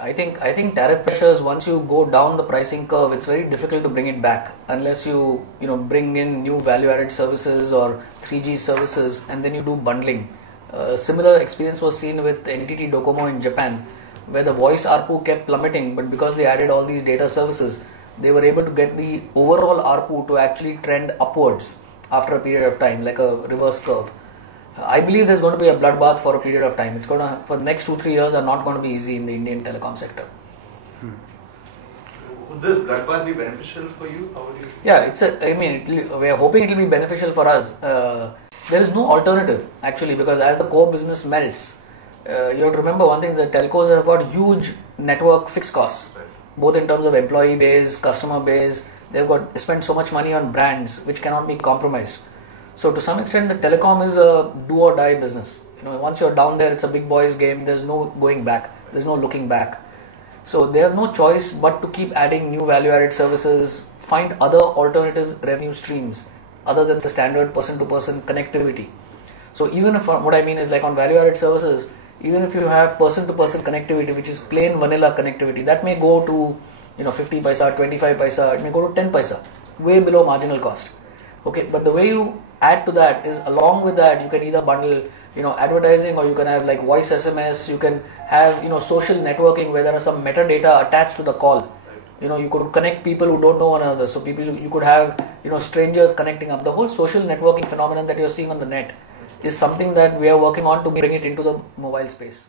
I think tariff pressures, once you go down the pricing curve, it's very difficult to bring it back unless you bring in new value added services or 3G services, and then you do bundling. Similar experience was seen with NTT Docomo in Japan, where the voice ARPU kept plummeting, but because they added all these data services, they were able to get the overall ARPU to actually trend upwards after a period of time, like a reverse curve. I believe there's going to be a bloodbath for a period of time. It's going to, for the next 2-3 years, are not going to be easy in the Indian telecom sector. Would this bloodbath be beneficial for you? How would you say? Yeah, we are hoping it will be beneficial for us. There is no alternative actually, because as the core business melts, you have to remember one thing: the telcos have got huge network fixed costs, both in terms of employee base, customer base. They've got spent so much money on brands which cannot be compromised. So to some extent, the telecom is a do or die business. Once you're down there, it's a big boys game. There's no going back. There's no looking back. So they have no choice but to keep adding new value-added services, find other alternative revenue streams other than the standard person-to-person connectivity. So even if, what I mean is, like on value-added services, even if you have person-to-person connectivity, which is plain vanilla connectivity, that may go to 50 paisa, 25 paisa, it may go to 10 paisa, way below marginal cost. Okay, but the way you add to that is, along with that, you can either bundle advertising, or you can have like voice SMS, you can have social networking where there are some metadata attached to the call. You could connect people who don't know one another, so you could have strangers connecting up. The whole social networking phenomenon that you're seeing on the net is something that we are working on to bring it into the mobile space.